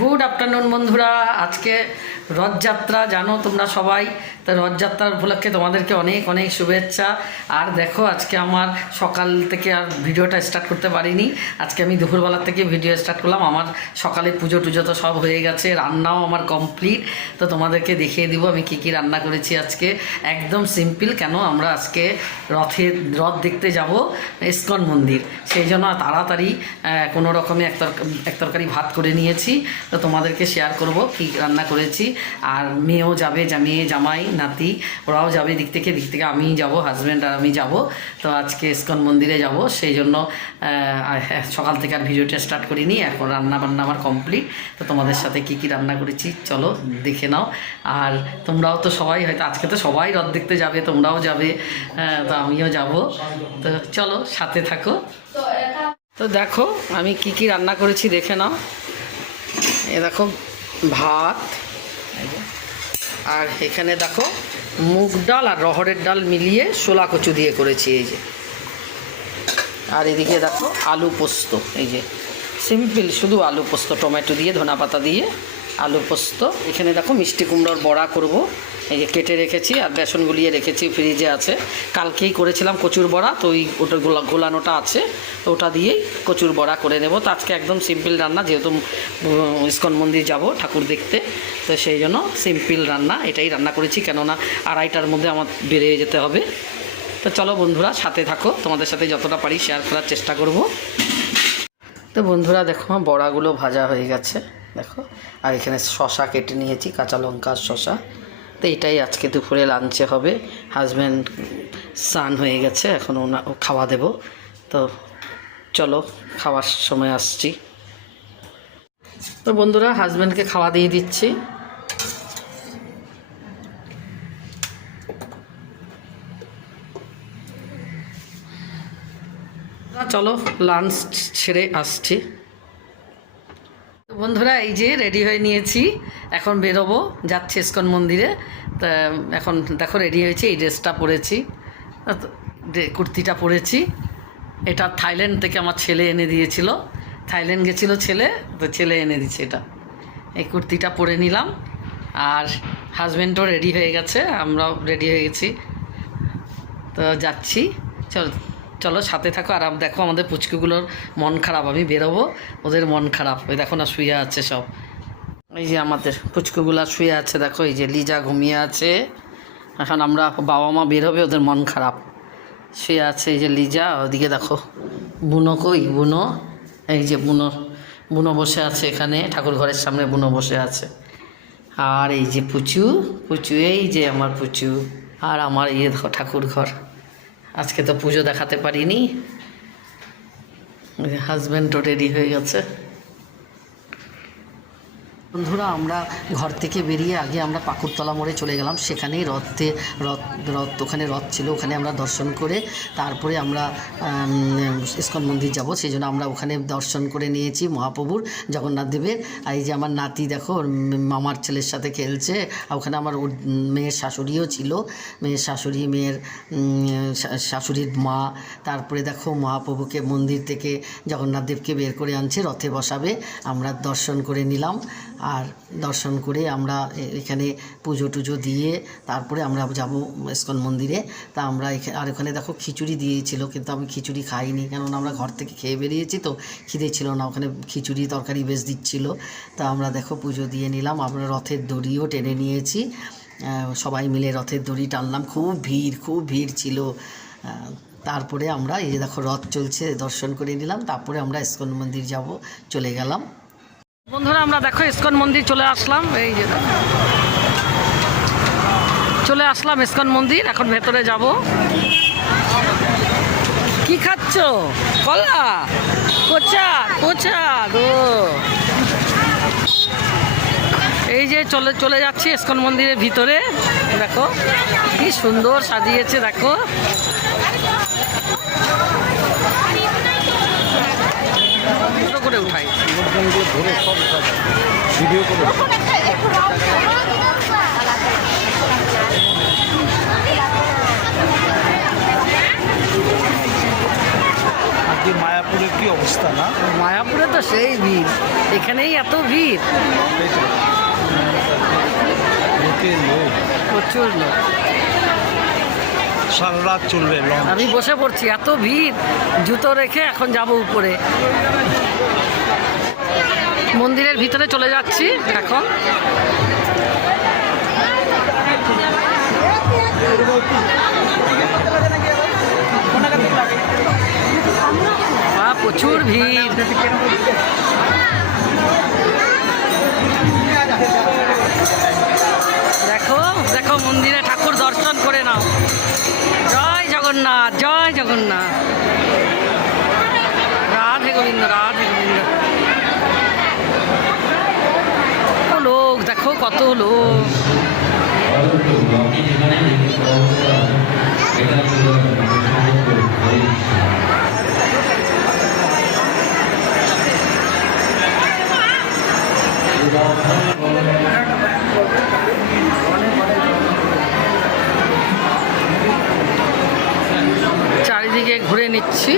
Good afternoon বন্ধুরা। আজকে রথযাত্রা, জানো তোমরা সবাই। তো রথযাত্রার উপলক্ষে তোমাদেরকে অনেক অনেক শুভেচ্ছা। আর দেখো আজকে আমার সকাল থেকে আর ভিডিওটা স্টার্ট করতে পারিনি। আজকে আমি দুপুরবেলার থেকে ভিডিও স্টার্ট করলাম। আমার সকালে পুজো টুজো তো সব হয়ে গেছে, রান্নাও আমার কমপ্লিট। তো তোমাদেরকে দেখিয়ে দিব আমি কি কি রান্না করেছি আজকে। একদম সিম্পল, কেন আমরা আজকে রথ দেখতে যাব ইস্কন মন্দির, সেই জন্য তাড়াতাড়ি কোনো রকমে এক তরকারি ভাত করে নিয়েছি। তো তোমাদেরকে শেয়ার করব কি রান্না করেছি। আর মেয়েও যাবে, মেয়ে জামাই নাতি ওরাও যাবে দিক থেকে আমিই যাব, হাজব্যান্ড আর আমি যাব। তো আজকে ইস্কন মন্দিরে যাব, সেই জন্য সকাল থেকে আর ভিডিওটা স্টার্ট করিনি। এখন রান্না বান্না আমার কমপ্লিট। তো তোমাদের সাথে কি কি রান্না করেছি চলো দেখে নাও। আর তোমরাও তো সবাই হয়তো আজকে তো সবাই রথ দেখতে যাবে, তোমরাও যাবে, তো আমিও যাব। তো চলো সাথে থাকো। তো দেখো আমি কি কি রান্না করেছি দেখে নাও। এ দেখো ভাত, আর এখানে দেখো মুগ ডাল আর রহড়ের ডাল মিলিয়ে শোলা কচু দিয়ে করেছি, এই যে। আর এদিকে দেখো আলু পোস্ত, এই যে সিম্পল শুধু আলু পোস্ত, টমেটো দিয়ে ধনা পাতা দিয়ে আলু পোস্ত। এখানে দেখো মিষ্টি কুমড়োর বড়া করব, এই যে কেটে রেখেছি আর বেসন গুলিয়ে রেখেছি, ফ্রিজে আছে। কালকেই করেছিলাম কচুর বড়া, তো ওটা গোলানোটা আছে, তো ওটা দিয়েই কচুর বড়া করে নেব। তো আজকে একদম সিম্পল রান্না, যেহেতু ইস্কন মন্দির যাব ঠাকুর দেখতে, তো সেই জন্য সিম্পল রান্না এটাই রান্না করেছি, কেননা 2:30টার মধ্যে আমার বেরিয়ে যেতে হবে। তো চলো বন্ধুরা সাথে থাকো, তোমাদের সাথে যতটা পারি শেয়ার করার চেষ্টা করব। তো বন্ধুরা দেখো বড়াগুলো ভাজা হয়ে গেছে দেখো। আর এখানে শশা কেটে নিয়েছি, কাঁচা লঙ্কা শশা। তো এটাই আজকে দুপুরে লাঞ্চে হবে। হাজব্যান্ড স্নান হয়ে গেছে, এখন ও খাওয়া দেব। তো চলো খাওয়ার সময় আসছি। তো বন্ধুরা হাজব্যান্ডকে খাওয়া দিয়ে দিচ্ছি। চলো লাঞ্চ ছেড়ে আসছি। বন্ধুরা এই যে রেডি হয়ে নিয়েছি, এখন বেরোবো, যাচ্ছি ইস্কন মন্দিরে। তা এখন দেখো রেডি হয়েছি, এই ড্রেসটা পরেছি, কুর্তিটা পরেছি। এটা থাইল্যান্ড থেকে আমার ছেলে এনে দিয়েছিল, থাইল্যান্ড গেছিলো ছেলে, তো ছেলে এনে দিচ্ছে এটা। এই কুর্তিটা পরে নিলাম, আর হাজব্যান্ডও রেডি হয়ে গেছে, আমরাও রেডি হয়ে গেছি। তো যাচ্ছি, চলো সাথে থাকো। আর দেখো আমাদের পুচকুগুলোর মন খারাপ, আমি বেরোবো, ওদের মন খারাপ। ওই দেখো না শুয়ে আছে সব, এই যে আমাদের পুচকুগুলা শুয়ে আছে দেখো, এই যে লিজা ঘুমিয়ে আছে। এখন আমরা বাবা মা বেরোবে, ওদের মন খারাপ, শুয়ে আছে। এই যে লিজা, ওদিকে দেখো বুনো, কই বুনো, এই যে বুনো বসে আছে এখানে, ঠাকুর ঘরের সামনে বুনো বসে আছে। আর এই যে পুচু, এই যে আমার পুচু। আর আমার এই দেখো ঠাকুর ঘর, আজকে তো পুজো দেখাতে পারিনি। হাজব্যান্ডও রেডি হয়ে গেছে। বন্ধুরা আমরা ঘর থেকে বেরিয়ে আগে আমরা পাকুড়তলা মোড়ে চলে গেলাম, সেখানেই ওখানে রথ ছিল, ওখানে আমরা দর্শন করে তারপরে আমরা ইস্কন মন্দির যাব। সেই জন্য আমরা ওখানে দর্শন করে নিয়েছি মহাপ্রভুর, জগন্নাথ দেবের। আর এই যে আমার নাতি দেখো ওর মামার ছেলের সাথে খেলছে। আর ওখানে আমার ওর মেয়ের শাশুড়িও ছিল, মেয়ের শাশুড়ি, মেয়ের শাশুড়ির মা। তারপরে দেখো মহাপ্রভুকে মন্দির থেকে জগন্নাথ দেবকে বের করে আনছে, রথে বসাবে। আমরা দর্শন করে নিলাম, আর দর্শন করে আমরা এখানে পুজো টুজো দিয়ে তারপরে আমরা যাব ইস্কন মন্দিরে। তা আমরা আর ওখানে দেখো খিচুড়ি দিয়েছিল, কিন্তু আমি খিচুড়ি খাইনি, কেননা আমরা ঘর থেকে খেয়ে বেরিয়েছি, তো খিদে ছিল না। ওখানে খিচুড়ি তরকারি বেশ দিচ্ছিল। তা আমরা দেখো পুজো দিয়ে নিলাম। আমরা রথের দড়িও টেনে নিয়েছি, সবাই মিলে রথের দড়ি টানলাম। খুব ভিড় ছিল। তারপরে আমরা এই যে দেখো রথ চলছে, দর্শন করে নিলাম। তারপরে আমরা ইস্কন মন্দির চলে গেলাম। বন্ধুরা আমরা দেখো ইস্কন মন্দির চলে আসলাম, এই যে চলে আসলাম ইস্কন মন্দির। এখন ভেতরে যাব। কি খাচ্ছ? কলা, কোচা গো। এই যে চলে যাচ্ছি ইস্কন মন্দিরের ভিতরে। দেখো কি সুন্দর সাজিয়েছে, দেখো করে উঠাই ধরে সব ভিডিও করে। যে মায়াপুরের কি অবস্থা না? মায়াপুরে তো সেই ভিড়, এখানেই এত ভিড়, লোকের লোক, প্রচুর লোক। সারা রাত চলবে লঞ্চ। আমি বসে পড়ছি, এত ভিড়, জুতো রেখে এখন যাব উপরে। মন্দিরের ভিতরে চলে যাচ্ছি এখন। প্রচুর ভিড়, দেখো দেখো মন্দিরে ঠাকুর দর্শন করে নাও। জয় জগন্নাথ, জয় জগন্নাথ, রাধে গোবিন্দ, রাধে গোবিন্দ। কত লোক, দেখো কত লোক। চারিদিকে ঘুরে নিচ্ছি।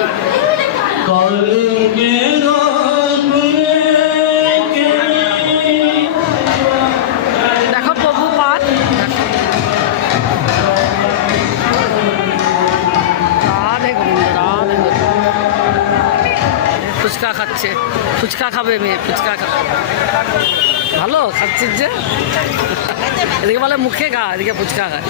দেখো প্রভুপাদ, রাধে গোবিন্দ, রাধে গোবিন্দ। ফুচকা খাচ্ছে, ফুচকা খাবে মেয়ে, ফুচকা খাবে। ভালো খাচ্ছিস যে, এদিকে বলে মুখে খা, এদিকে ফুচকা খায়।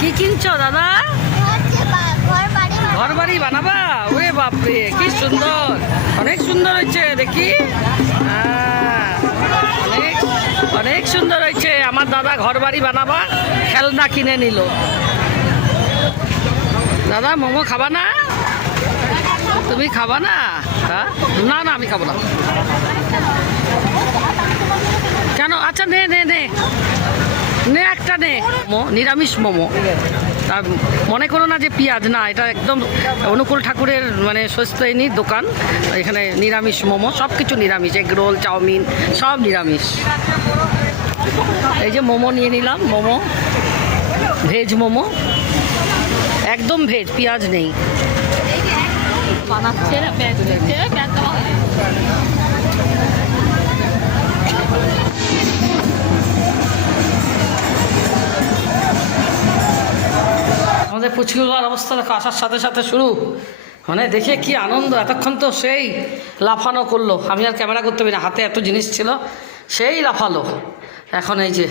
কি কিনছো দাদা? ঘর বাড়ি বানাবা? ওরে বাপরে কি সুন্দর, অনেক সুন্দর হয়েছে দেখি। অনেক অনেক সুন্দর হয়েছে। আমার দাদা ঘর বাড়ি বানাবা খেলনা কিনে নিল। দাদা মোমো খাবা না? তুমি খাবা না? হ্যাঁ, না না আমি খাবো না। কেন? আচ্ছা নে নে নে নে, একটা নে। নিরামিষ মোমো, তা মনে করো না যে পেঁয়াজ, না, এটা একদম অনুকূল ঠাকুরের মানে সস্তায়নী দোকান। এখানে নিরামিষ মোমো, সব কিছু নিরামিষ, এগ রোল, চাউমিন সব নিরামিষ। এই যে মোমো নিয়ে নিলাম, মোমো ভেজ মোমো, একদম ভেজ, পেঁয়াজ নেই। বানাচ্ছে না, পেঁয়াজ দিচ্ছে, পেঁয়াজ দেওয়া হয়। আমাদের পুচকিগুলোর অবস্থা দেখো, আসার সাথে সাথে শুরু, মানে দেখে কি আনন্দ। এতক্ষণ তো সেই লাফানো করলো, আমি আর ক্যামেরা করতে পারি না, হাতে এত জিনিস ছিল, সেই লাফালো। এখন এই যে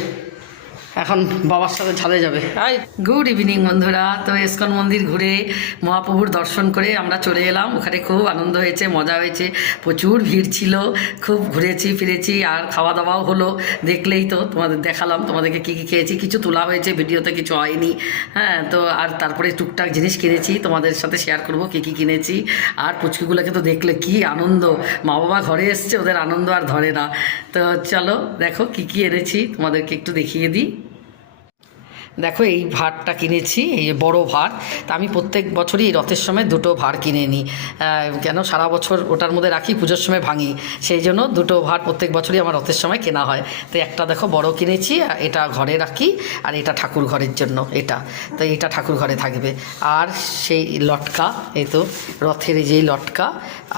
এখন বাবার সাথে ঝালে যাবে। হাই, গুড ইভিনিং বন্ধুরা। তো ইস্কন মন্দির ঘুরে মহাপ্রভুর দর্শন করে আমরা চলে এলাম। ওখানে খুব আনন্দ হয়েছে, মজা হয়েছে, প্রচুর ভিড় ছিল, খুব ঘুরেছি ফিরেছি, আর খাওয়া দাওয়াও হলো। দেখলেই তো, তোমাদের দেখালাম তোমাদেরকে কী কী খেয়েছি। কিছু তোলা হয়েছে ভিডিওতে, কিছু হয়নি। হ্যাঁ, তো আর তারপরে টুকটাক জিনিস কিনেছি, তোমাদের সাথে শেয়ার করবো কী কী কিনেছি। আর পুচকিগুলোকে তো দেখলে কি আনন্দ, মা বাবা ঘরে এসছে, ওদের আনন্দ আর ধরে না। তো চলো দেখো কী কী এনেছি, তোমাদেরকে একটু দেখিয়ে দিই। দেখো এই ভাঁড়টা কিনেছি, এই বড় ভাঁড়। তা আমি প্রত্যেক বছরই রথের সময় দুটো ভাঁড় কিনে নিই, কেন সারা বছর ওটার মধ্যে রাখি, পুজোর সময় ভাঙি, সেই জন্য দুটো ভাঁড় প্রত্যেক বছরই আমার রথের সময় কেনা হয়। তো একটা দেখো বড় কিনেছি, এটা ঘরে রাখি, আর এটা ঠাকুর ঘরের জন্য, এটা তো এটা ঠাকুর ঘরে থাকবে। আর সেই লটকা, এই তো রথের এই যেই লটকা,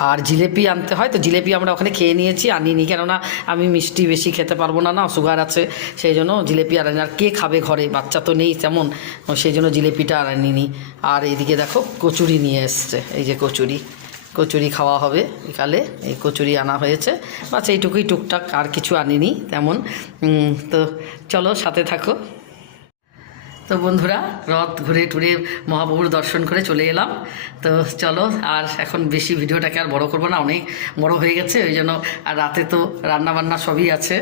আর জিলেপি আনতে হয়, তো জিলেপি আমরা ওখানে খেয়ে নিয়েছি, আনিনি, কেননা আমি মিষ্টি বেশি খেতে পারবো না, না সুগার আছে, সেই জন্য জিলেপি আর আনি। আর কে খাবে ঘরে, বাচ্চা তো নেই তেমন, সেই জন্য জিলেপিটা আর আনিনি। আর এইদিকে দেখো কচুরি নিয়ে এসছে, এই যে কচুরি, কচুরি খাওয়া হবে বিকালে, এই কচুরি আনা হয়েছে। বাস এইটুকুই, টুকটাক আর কিছু আনিনি তেমন। তো চলো সাথে থাকো। তো বন্ধুরা, রথ ঘুরে টুরে মহাপ্রভুর দর্শন করে চলে এলাম। তো চলো, আর এখন বেশি ভিডিওটাকে আর বড় করবো না, অনেক বড় হয়ে গেছে, ওই জন্য। আর রাতে তো রান্নাবান্না সবই আছে,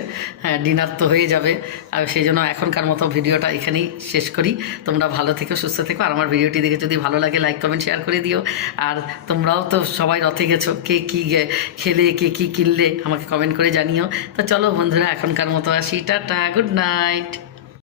হ্যাঁ, ডিনার তো হয়ে যাবে, আর সেই জন্য এখনকার মতো ভিডিওটা এখানেই শেষ করি। তোমরা ভালো থেকো, সুস্থ থেকো, আর আমার ভিডিওটি দেখে যদি ভালো লাগে লাইক কমেন্ট শেয়ার করে দিও। আর তোমরাও তো সবাই রথে গেছো, কে কী খেলে, কে কী কিনলে আমাকে কমেন্ট করে জানিও। তো চলো বন্ধুরা, এখনকার মতো আসি, টাটা, গুড নাইট।